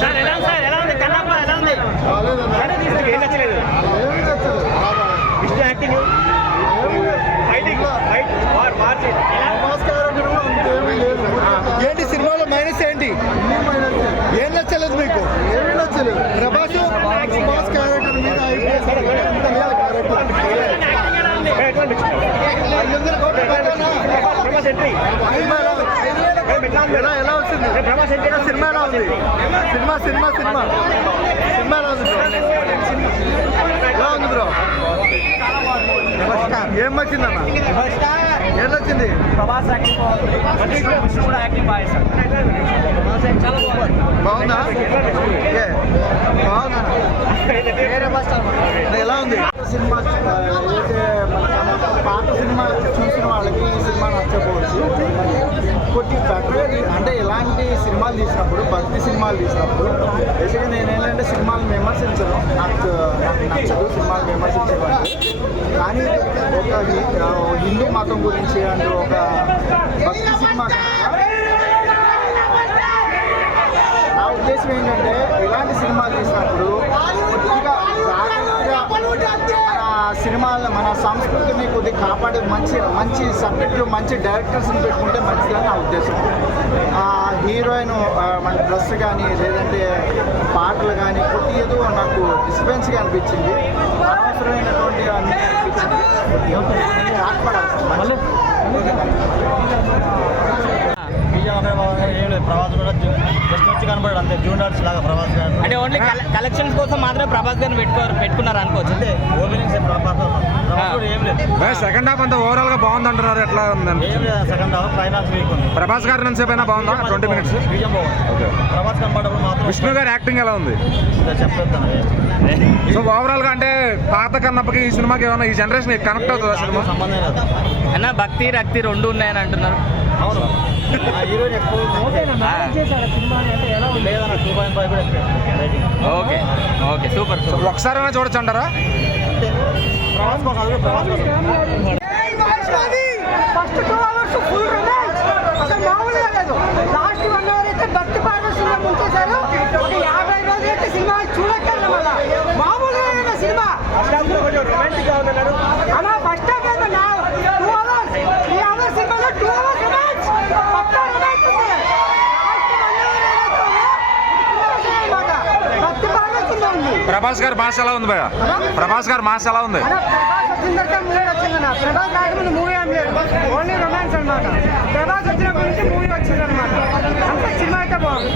Sir ఎలా ఉంది కన్నప్ప ఎలా ఉంది? ఏం నచ్చలేదు? యాక్టింగ్ ఏంటి సినిమాలో మైనస్ ఏంటి? ఏం నచ్చలేదు మీకు? ఏమీ నచ్చలేదు. ప్రభాస్ క్యారెక్టర్ మీద ఎలా వచ్చింది సినిమా? ఎలా ఉంది సినిమా ఎలా ఉంది బ్రో? ఏం వచ్చిందన్న? ఏం వచ్చింది? ప్రభాస్ బాగుందా? బాగుందా? ఎలా ఉంది సినిమా? పాత సినిమా చూసిన వాళ్ళకి ఈ సినిమా నచ్చకపోవచ్చు. కొద్ది బెటర్ అంటే ఎలాంటి సినిమాలు తీసినప్పుడు, భక్తి సినిమాలు తీసినప్పుడు బేసిక్గా నేను ఏంటంటే సినిమాలు విమర్శించను, నాకు నచ్చదు సినిమాలు విమర్శించడం. కానీ ఒక హిందూ మతం గురించి అంటే ఒక భక్తి సినిమా నా ఉద్దేశం ఏంటంటే ఇలాంటి సినిమాలు తీసినప్పుడు కొద్దిగా సినిమాలు మన సంస్కృతిని కొద్దిగా కాపాడే మంచి సబ్జెక్టులు మంచి డైరెక్టర్స్ని పెట్టుకుంటే మంచిదని నా ఉద్దేశం. హీరోయిన్ మన డ్రెస్ కానీ లేదంటే పాటలు కానీ కొద్దిగా ఏదో నాకు డిస్టర్బెన్స్గా అనిపించింది, అనవసరమైనటువంటి అన్నీ అనిపించింది. ఆటపడాల్సింది ప్రభాస్ కూడా జస్ట్ వచ్చి కనపడాడు అంతే, జూనియర్స్ లాగా ప్రభాస్ గారు అంటే ఓన్లీ కలెక్షన్స్ కోసం మాత్రమే ప్రభాస్ గారిని పెట్టుకున్నారు అనుకోవచ్చు. అంతే ఓపెనింగ్స్ ఏం లేదు. సెకండ్ హాఫ్ అంతా ఓవరాల్ గా బాగుంది అంటున్నారు, ఎట్లా ఉందండి? సెకండ్ హాఫ్ క్లైమాక్స్ వీక్ ఉంది. ప్రభాస్ గారి నుంచి అయినా బాగుందా? 20 minutes ప్రభాస్ కనపడప్పుడు మాత్రం. విష్ణు గారి యాక్టింగ్ ఎలా ఉంది? చెప్పేస్తాను. సో ఓవరాల్ గా అంటే పాత కన్నప్పకి ఈ సినిమాకి ఏమైనా ఈ జనరేషన్ కనెక్ట్ అవుతుందా సినిమా? సంబంధం లేదు అన్న, భక్తి రక్తి రెండు ఉన్నాయని అంటున్నారు. అవును, హీరోయిన్ ఎక్కువ లేదన్న 2.5 కూడా ఎక్కువ. Okay super. ఒకసారి చూడొచ్చు అంటారా? ప్రభాస్ కోసం ఫస్ట్ 2 hours ఫుల్ రొమాన్స్, అసలు మామూలుగా లేదు. లాస్ట్ 1 hour అయితే భక్తి పార్వశంగా ముంచేశారు. ఒక 50 రోజులు అయితే సినిమా చూడక్కర్లే, మళ్ళా మామూలుగా సినిమా రొమాంటిక్ గా ఉన్నారు అలా ఫస్ట్ హాఫ్ అయితే 2 hours 3 hours సినిమాలో 2 hours రొమాన్స్, పక్కా రొమాన్స్ ఉంది. భక్తి పార్వశంగా ఉంది. ప్రభాస్ గారి మాస్ ఎలా ఉంది భయ్యా? ప్రభాస్ గారి మాస్ ఎలా ఉంది? ప్రభాస్ వచ్చిన తర్వాత మూవీ వచ్చిందన్న. ప్రభాస్ రాకముందు మూవీ ఏం లేదు, ఓన్లీ రొమాన్స్ అనమాట. ప్రభాస్ వచ్చినప్పటి నుంచి మూవీ వచ్చిందనమాట. అంత సినిమా అయితే బాగుంది.